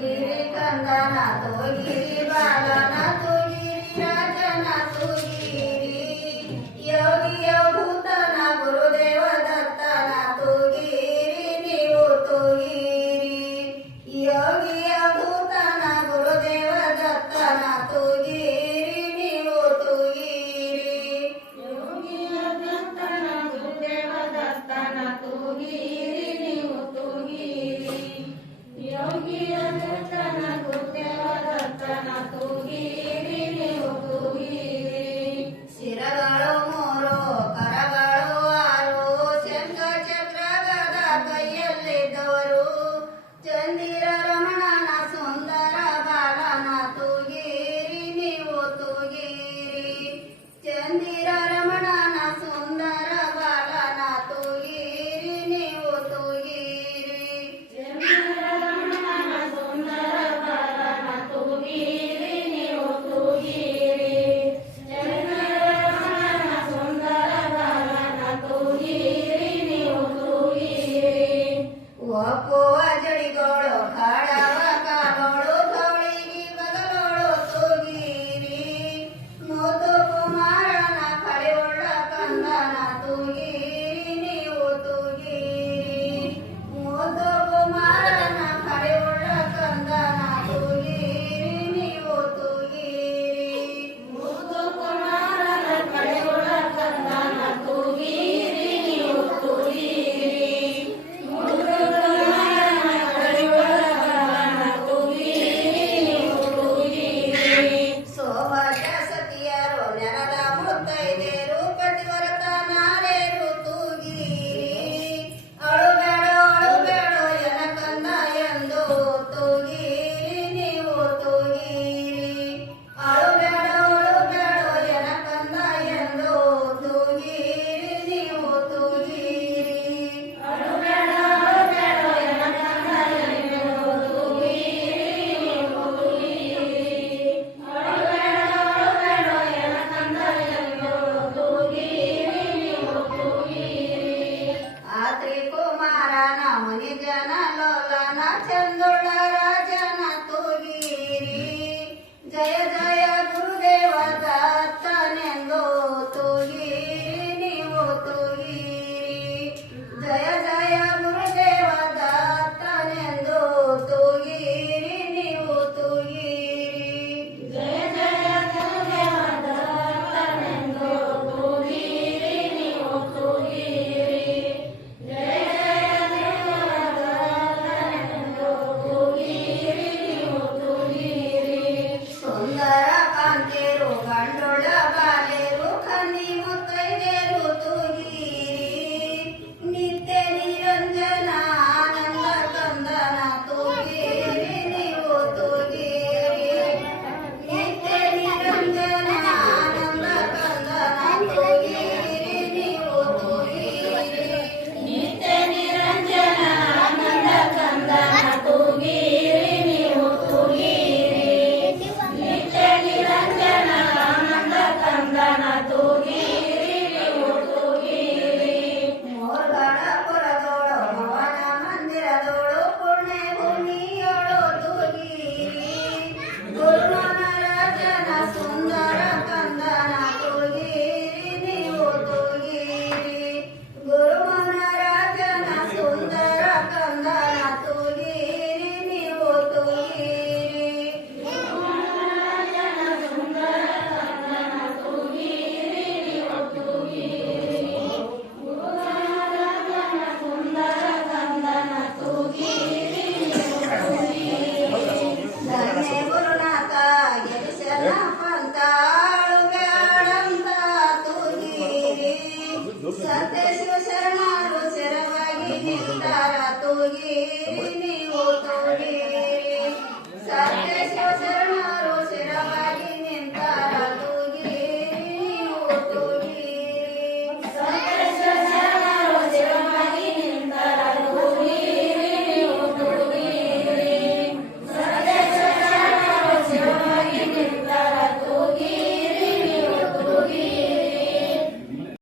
गिरी कंगना तो गिरी बालाना तो અકો અજડી ગોળો ખાડાવા. 我那个那了